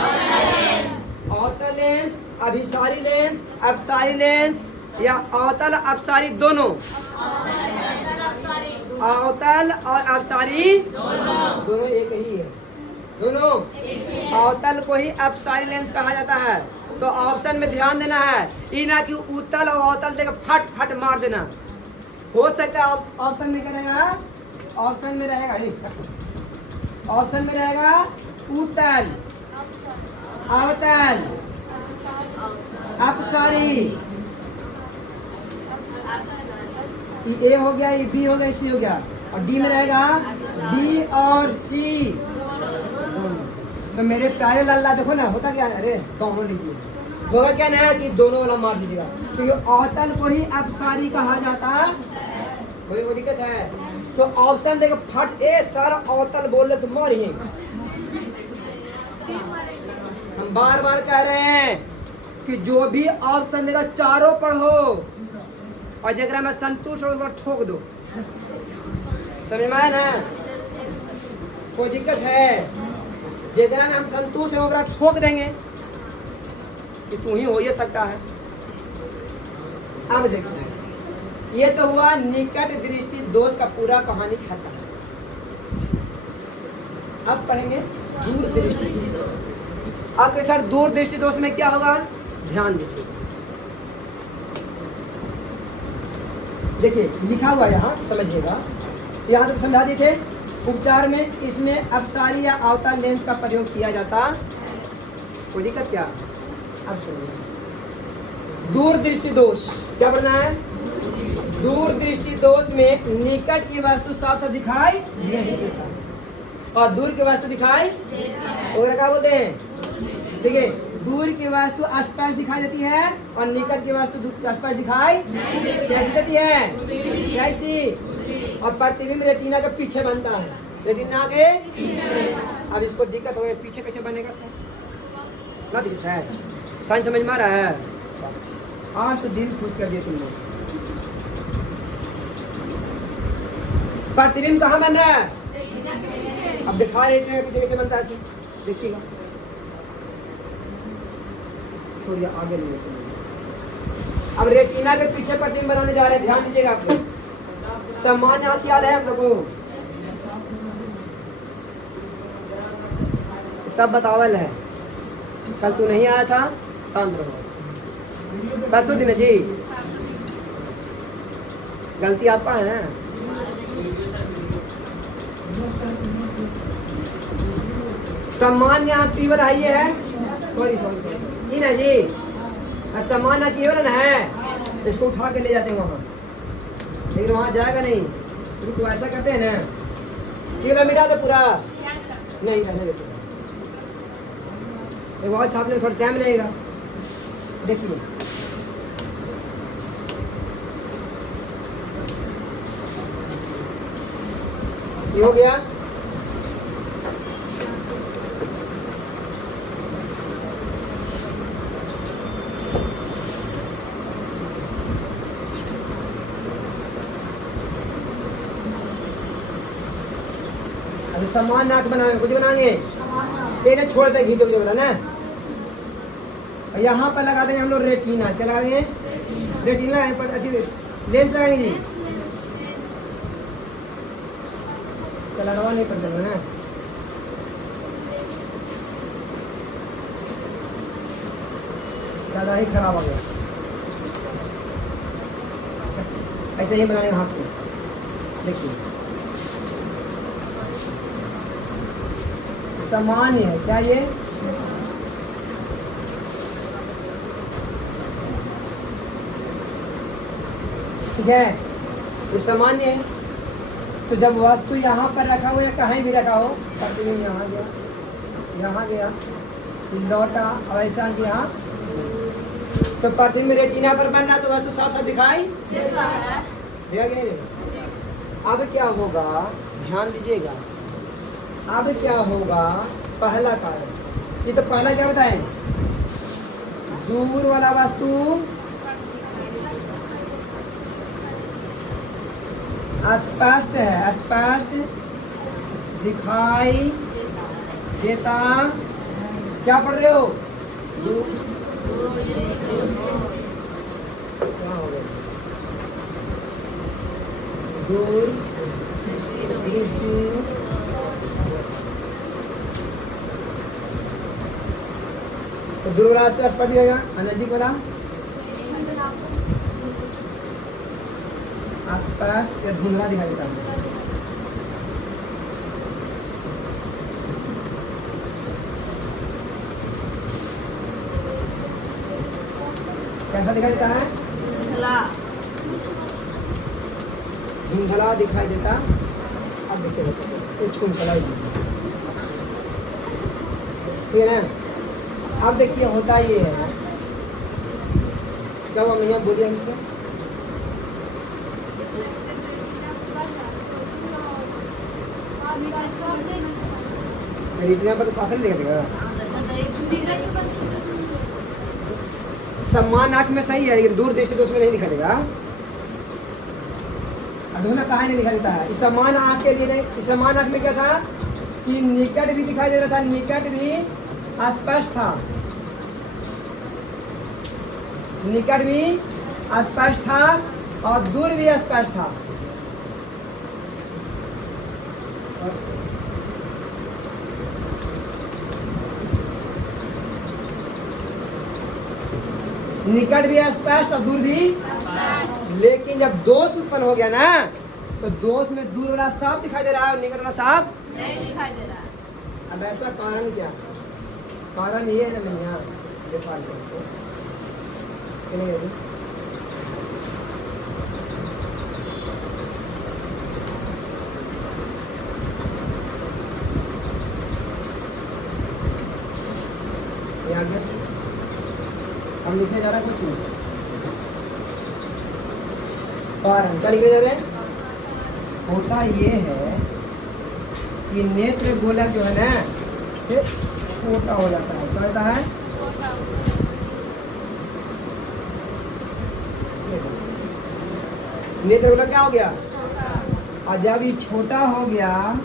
अवतल लेंस, अभिसारी लेंस, अपसारी लेंस, या अवतल अपसारी दोनों? अवतल और अपसारी दोनों एक ही है, दोनों अवतल को ही अपसारी लेंस कहा जाता है। तो ऑप्शन में ध्यान देना है, ये ना कि उत्तल और अवतल देकर फट फट मार देना। हो सकता है ऑप्शन में क्या रहेगा? ऑप्शन में रहेगा, ऑप्शन में रहेगा उत्तल, अवतल, अपसारी। ए हो गया, ये बी हो गया, सी हो गया, और डी में रहेगा बी और सी। तो मेरे प्यारे लाल देखो ना होता क्या है, अरे दोनों लीजिए, होगा क्या ना कि दोनों वाला मार दीजिएगा। तो ये अवतल को ही अपसारी कहा जाता है। कोई दिक्कत है? तो ऑप्शन देखो फट ए सर अवतल बोल रहे तो मारिए। हम बार बार कह रहे हैं कि जो भी ऑप्शन देगा चारों पढ़ो, और जगह में संतुष्ट हो उसको ठोक दो। समझ में आया ना? कोई दिक्कत है? जगह में हम संतुष्ट हो ठोक देंगे कि तू ही हो ये सकता है। अब देखो ये तो हुआ निकट दृष्टि दोष का पूरा कहानी खत्म। अब पढ़ेंगे दूर दृष्टि दोष। आपके सर दूर दृष्टि दोष में क्या होगा, ध्यान दीजिए। देखिए लिखा हुआ यहाँ समझिएगा, यहाँ तक समझा दिए थे। उपचार में इसमें अपसारी या अवतार लेंस का प्रयोग किया जाता, कोई दिक्कत क्या? अब सुनिए, दूर दृष्टि दोष क्या पढ़ना है? दूर दृष्टि दोष में निकट की वस्तु साफ साफ दिखाई नहीं देता और दूर की वस्तु दिखाई और क्या बोलते हैं? ठीक है, दूर की वस्तु स्पष्ट दिखाई देती है और निकट की वस्तु स्पष्ट दिखाई कैसी देती है? कैसी? और प्रतिबिंब रेटिना के पीछे बनता है, रेटिना के अब इसको दिक्कत हो गई, पीछे कैसे बनेगा सर? ना दिखता है, साइंस समझ में आ रहा है? आज तो दिल खुश कर दिया तुमने। प्रतिबिंब कहाँ बन रहा है? अब दिखा रेटिना के पीछे कैसे बनता है? देखिएगा, छोड़िए आगे नहीं। अब रेटिना के पीछे प्रतिबिंब बनाने जा रहे हैं, ध्यान दीजिएगा आप लोग। सामान्य आँख याद है आप लोगों को? सब बतावल है, कल तू नहीं आया था, शांत रहो। परसों दिन जी गलती आपका है ना? सामान्य आँख तीव्र है, ये है सॉरी सॉरी ना जी, और सामान्य तीव्र है, इसको उठा के ले जाते हैं वहाँ, लेकिन वहाँ जाएगा नहीं। तो ऐसा करते हैं ना, तीव्र मिटा दो पूरा, नहीं रहने देते, वहाँ छापने में थोड़ा टाइम लगेगा। देखिए ये हो गया। अभी समान नाक बनाएंगे, कुछ बनाएंगे, इन्हें छोड़ दे, खींचो जो बोला ना। यहाँ पर लगा देंगे हम लोग रेटिना, क्या लगा देंगे? रेटिना है पर अच्छी लेंस लगाएंगे जी, चला रवा नहीं पड़ता ना। ज़्यादा ही खराब हो गया, ऐसे ही बनाएंगे हाथ से। देखिए सामान्य है क्या ये? ठीक है, ये सामान्य है। तो जब वस्तु यहाँ पर रखा हो या कहीं भी रखा हो, प्रतिबिंब यहाँ गया, यहाँ गया, लौटा और ऐसा यहाँ, तो प्रतिबिंब रेटिना पर बन रहा तो वस्तु साफ साफ दिखाई देता है, देगा कि नहीं देगा? अब क्या होगा, ध्यान दीजिएगा। अब क्या होगा, पहला कारण, ये तो पहला क्या बताएं? दूर वाला वस्तु स्पष्ट है, स्पष्ट दिखाई देता। क्या पढ़ रहे हो? दूर दृष्टि तो दूर रास्ते स्पष्ट दिखेगा, नजदीक वाला स्पष्ट या धुंधला दिखाई देता है। कैसा दिखाई देता है? धुंधला दिखाई देता। अब देखिए छुंधला, ठीक है ना? अब देखिए होता ये है, क्या हुआ मैया बोलिए हमसे? रेटिना पर तो साफ नहीं दिखेगा। समान आँख में सही है, लेकिन दूर दृष्टि दोष में नहीं दिखा देगा। अधूना कहाँ नहीं दिखाई देता है? इस समान आँख के लिए नहीं, इस समान आँख में क्या था कि निकट भी दिखाई दे रहा था, निकट भी स्पष्ट था, निकट भी स्पष्ट था और दूर भी स्पष्ट था। निकट भी स्पष्ट और दूर भी, लेकिन जब दोष उत्पन्न हो गया ना, तो दोष में दूर वाला साफ दिखाई दे रहा है और निकट वाला साफ नहीं दिखाई दे रहा। अब ऐसा कारण क्या? कारण ये है ना, यहाँ हम लिखने जा रहे हैं कुछ नहीं। कारण क्या लिखने जा रहे हैं? होता ये है कि नेत्र गोलक जो है ना से छोटा हो जाता है। क्या होता है? नेत्र गोलक क्या हो गया? और जब ये छोटा हो गया,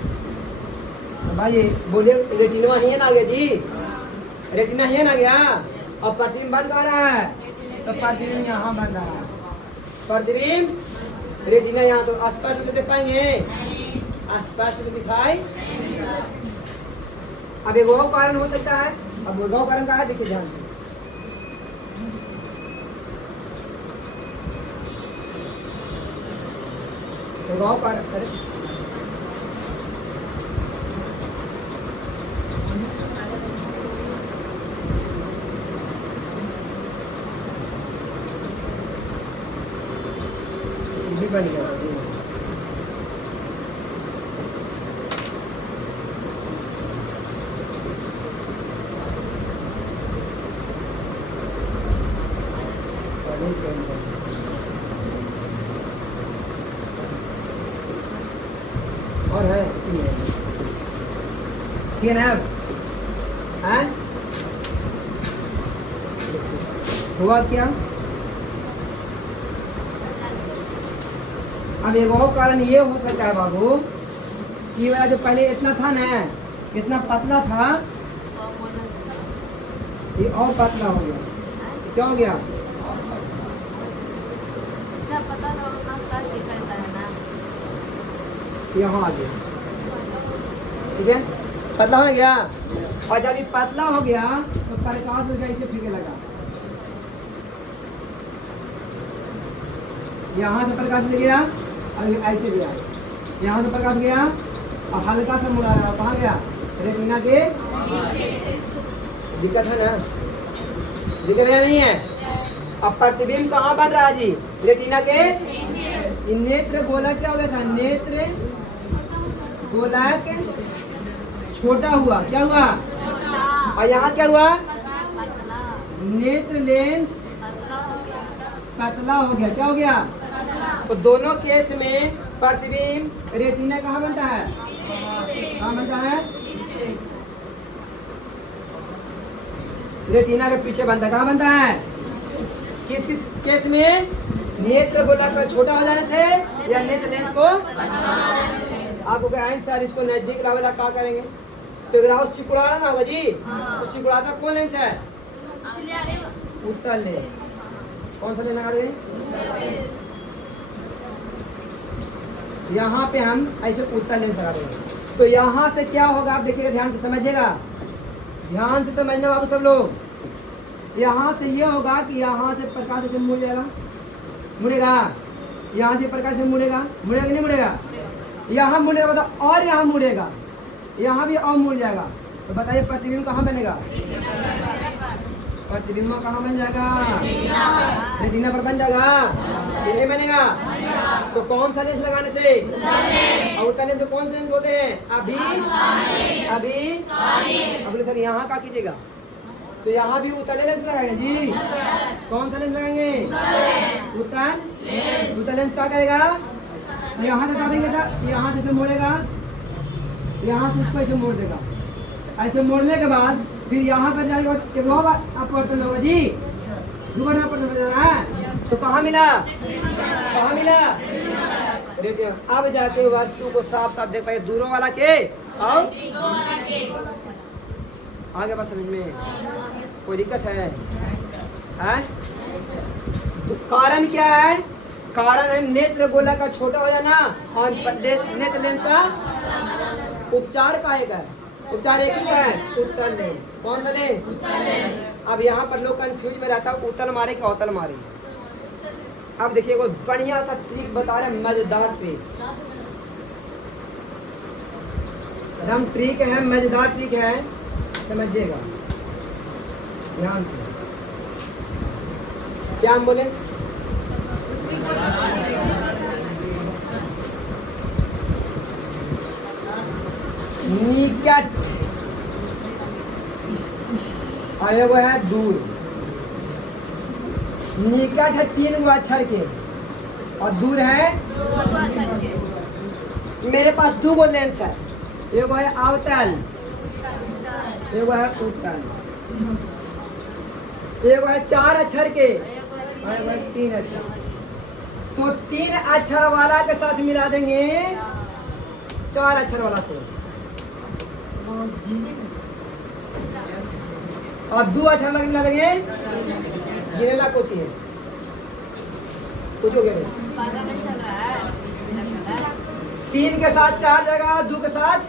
भाई बोले रेटिना ही है ना गया जी, रेटिना ही है ना गया। और प्रतिबिंब बन कर रहा है, तो प्रतिबिंब यहाँ बन रहा है। प्रतिबिंब रेटिना यहाँ, तो स्पष्ट तो देख पाएंगे? स्पष्ट तो दिखाई। अब एक और कारण हो सकता है। अब वो कारण का है, देखिए ध्यान से। एक और कारण, बन गया और है ठीक है ना? अब हुआ क्या? अब एक और कारण ये हो सकता है बाबू, कि वाला जो पहले इतना था ना, इतना पतला था, ये और पतला हो गया। क्या हो गया? यहाँ आ गया, ठीक है, पतला हो गया। और जब ये पतला हो गया तो प्रकाश उसका इसे फीके लगा। यहाँ से प्रकाश ले गया और ऐसे गया, यहाँ से प्रकाश गया और हल्का सा मुड़ा रहा। कहाँ गया? रेटिना के। दिक्कत है ना? दिक्कत है नहीं है? अब प्रतिबिंब कहाँ बन रहा है जी? रेटिना के। नेत्र गोलक क्या हो गया था? नेत्र गोलक छोटा हुआ। क्या हुआ? और यहाँ क्या हुआ? नेत्र लेंस पतला हो गया। क्या हो गया? तो दोनों केस में प्रतिबिंब रेटिना कहाँ बनता है? कहाँ बनता है? रेटिना के पीछे बनता है। कहाँ बनता है? किस किस केस में? नेत्र गोलक छोटा हो जाने से या नेत्र लेंस को। आपको कहें सर इसको नजदीक लावेला क्या करेंगे? तो ग्राउस चिकुड़ाना ना होगा जी। तो चिकुड़ाता कौन लेंस है? उत्तल लेंस। कौन सा लेना है? यहाँ पे हम ऐसे उत्तल लेंस लगा देंगे। तो यहाँ से क्या होगा आप देखिएगा, ध्यान से समझिएगा, ध्यान से समझना बाबू सब लोग। यहाँ से ये होगा कि यहाँ से प्रकाश से मुड़ जाएगा, मुड़ेगा। यहाँ से प्रकाश से मुड़ेगा, मुड़ेगा कि नहीं मुड़ेगा? यहाँ मुड़ेगा मतलब, और यहाँ मुड़ेगा, यहाँ भी और मुड़ जाएगा। तो बताइए प्रतिबिंब कहाँ बनेगा? प्रतिबिंब कहाँ बन जाएगा? रेटिना पर बन जाएगा। ये नहीं बनेगा तो कौन सा लेंस लगाने से? और उत्तल लेंस कौन सा लेंस बोलते हैं? अभी सर यहाँ क्या कीजिएगा? तो यहाँ भी उत्तल लेंस लगाएंगे जी। कौन सा लेंस लगाएंगे? उत्तल लेंस क्या करेगा? यहाँ से काटेंगे था, यहाँ से मोड़ेगा, यहाँ से उसको ऐसे मोड़ देगा। ऐसे मोड़ने के बाद फिर यहाँ पर जाएगा, अपवर्तन होगा जी, दोबारा अपवर्तन हो जाना है। तो कहाँ मिला? कहाँ मिला? रेटिना। अब जाके वस्तु को साफ साफ देख पाए, दूरों वाला के और आगे बस समझ में कोई दिक्कत है? तो कारण क्या है? कारण है नेत्र गोला का छोटा हो जाना और नेत्र लेंस का उपचार का एक है। उपचार एक ही का है, उत्तल लेंस। कौन सा लेंस? अब यहाँ पर लोग कंफ्यूज में रहता है, उत्तल मारे का अवतल मारे। अब देखिए कोई बढ़िया सा ट्रिक बता रहे, मजेदार ट्रिक। हम ट्रिक है, मजेदार ट्रिक है, समझिएगा ध्यान से। क्या हम बोले? निकट आयोग है दूर। निकट है 3 गो अक्षर के और दूर है। मेरे पास 2 गो लेंस है, एगो है अवतल, एगो है उत्तल। एगो है 4 अक्षर के और एगो है 3 अक्षर। तो 3 अक्षर वाला के साथ मिला देंगे 4 अक्षर वाला को, और 2 अक्षर वाला मिला देंगे गिरेला को चाहिए। पूछोगे 3 के साथ 4 जगह, 2 के साथ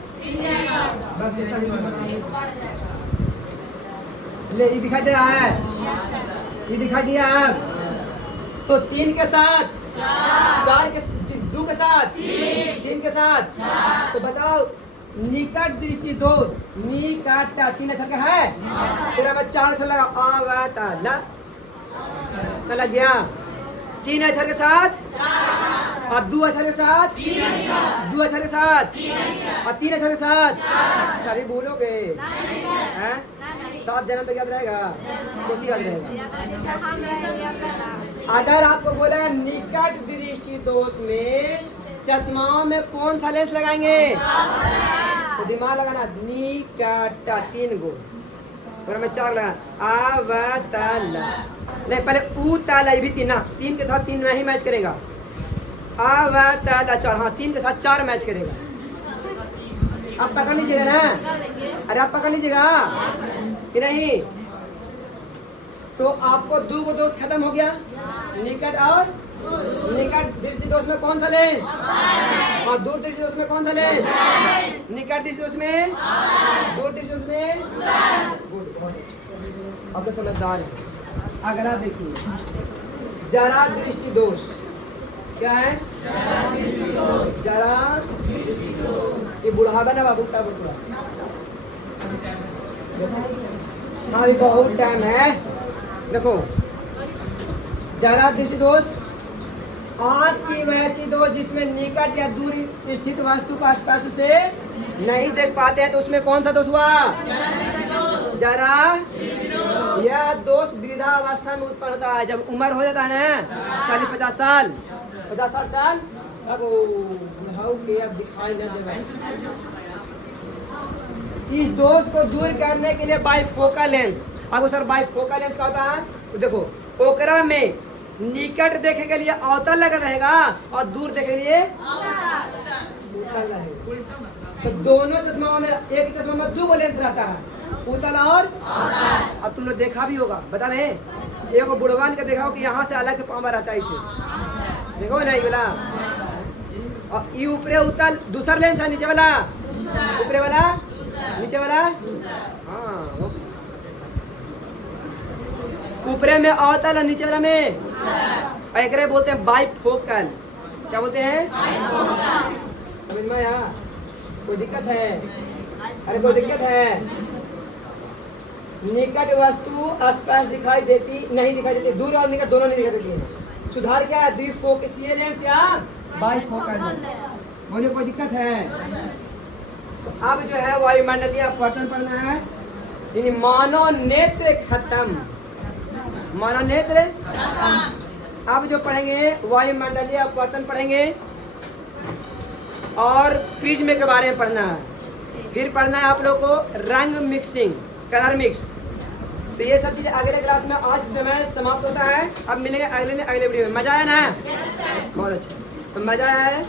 बस इतना ही बता। ले ये दिखाई दे रहा है, ये दिखाई दिया है। तो 3 के साथ 4 के 2 के साथ 3 के साथ। तो बताओ निकट दृष्टि दोष, निकट 3 अक्षर का है, फिर अब 4 अक्षर लगा अवतल लग गया। 3 अक्षर के साथ और 2 अक्षर के साथ, 2 अक्षर के साथ और 3 अक्षर के साथ। कभी भूलोगे हैं? 7 जन्म तक याद रहेगा, कुछ याद रहेगा। अगर आपको बोला निकट दृष्टि दोष में चश्माओं में कौन सा लेंस लगाएंगे, तो दिमाग लगाना। निकट 3 गो और मैं 4 लगा। अवतल नहीं, पहले उतल, ये भी 3 ना, 3 के साथ 3 नहीं मैच करेगा। अवतल 4, हाँ 3 के साथ 4 मैच करेगा। अब पकड़ लीजिएगा ना, अरे आप पकड़ लीजिएगा कि नहीं। तो आपको 2 गो दोष खत्म हो गया, निकट और निकट दृष्टि दोष में कौन सा लेंस, और दूर दृष्टि दोष में कौन सा लेंस। निकट दृष्टि दोष में, दूर दृष्टि दोष में। गुड, बहुत अच्छा, अब तो समझदार है। अगला देखिए, जरा दृष्टि दोष क्या है? जरा ये बुढ़ावा ना बाबू, तब थोड़ा हाँ अभी बहुत टाइम है। देखो जरा दृष्टि दोष आँख की वैसी दोष जिसमें निकट या दूर स्थित वस्तु को स्पष्ट से नहीं देख पाते हैं, तो उसमें कौन सा दोष हुआ? जरा। यह दोष वृद्धावस्था में उत्पन्न होता है, जब उम्र हो जाता है ना 40-50 साल, 50-60 साल, अब बुढ़ाऊ के अब दिखाई न दे। इस दोष को दूर करने के लिए बाइफोकल लेंस। अब सर बाइफोकल लेंस क्या होता है? तो देखो ओकरा में निकट देखे के लिए अवतल लगा रहेगा और दूर देखे के लिए उत्तल रहेगा। तो दोनों चश्मा में, एक चश्मा में 2 गो लेंस रहता है, उत्तल और। अब तुम लोग देखा भी होगा, बता रहे एक बुढ़वान का देखा हो कि यहाँ से अलग से पाँव रहता है, इसे देखो नहीं बोला। और ये ऊपरे उत्तल दूसरा लेंस है, नीचे वाला ऊपरे वाला, नीचे वाला हाँ, ऊपरे में अवतल और नीचे वाला में एक बोलते हैं बाइफोकल। क्या बोलते हैं? समझ में आया? कोई दिक्कत है? अरे कोई दिक्कत है? निकट वस्तु स्पष्ट दिखाई देती नहीं, दिखाई देती, दूर और निकट दोनों नहीं दिखाई देती है। सुधार क्या है? द्विफोकसीय लेंस या बाइफोकल लेंस। मुझे कोई दिक्कत है? तो अब जो है वायुमंडलीय अपवर्तन पढ़ना है, यानी मानव नेत्र खत्म, मानव नेत्र। अब जो पढ़ेंगे वायुमंडलीय अपवर्तन पढ़ेंगे और प्रिज्म के बारे में पढ़ना है। फिर पढ़ना है आप लोग को रंग मिक्सिंग, कलर मिक्स। तो ये सब चीज़ें अगले क्लास में। आज समय समाप्त होता है, अब मिलेंगे अगले वीडियो में। मजा आया ना? बहुत अच्छा, तो मजा आया है।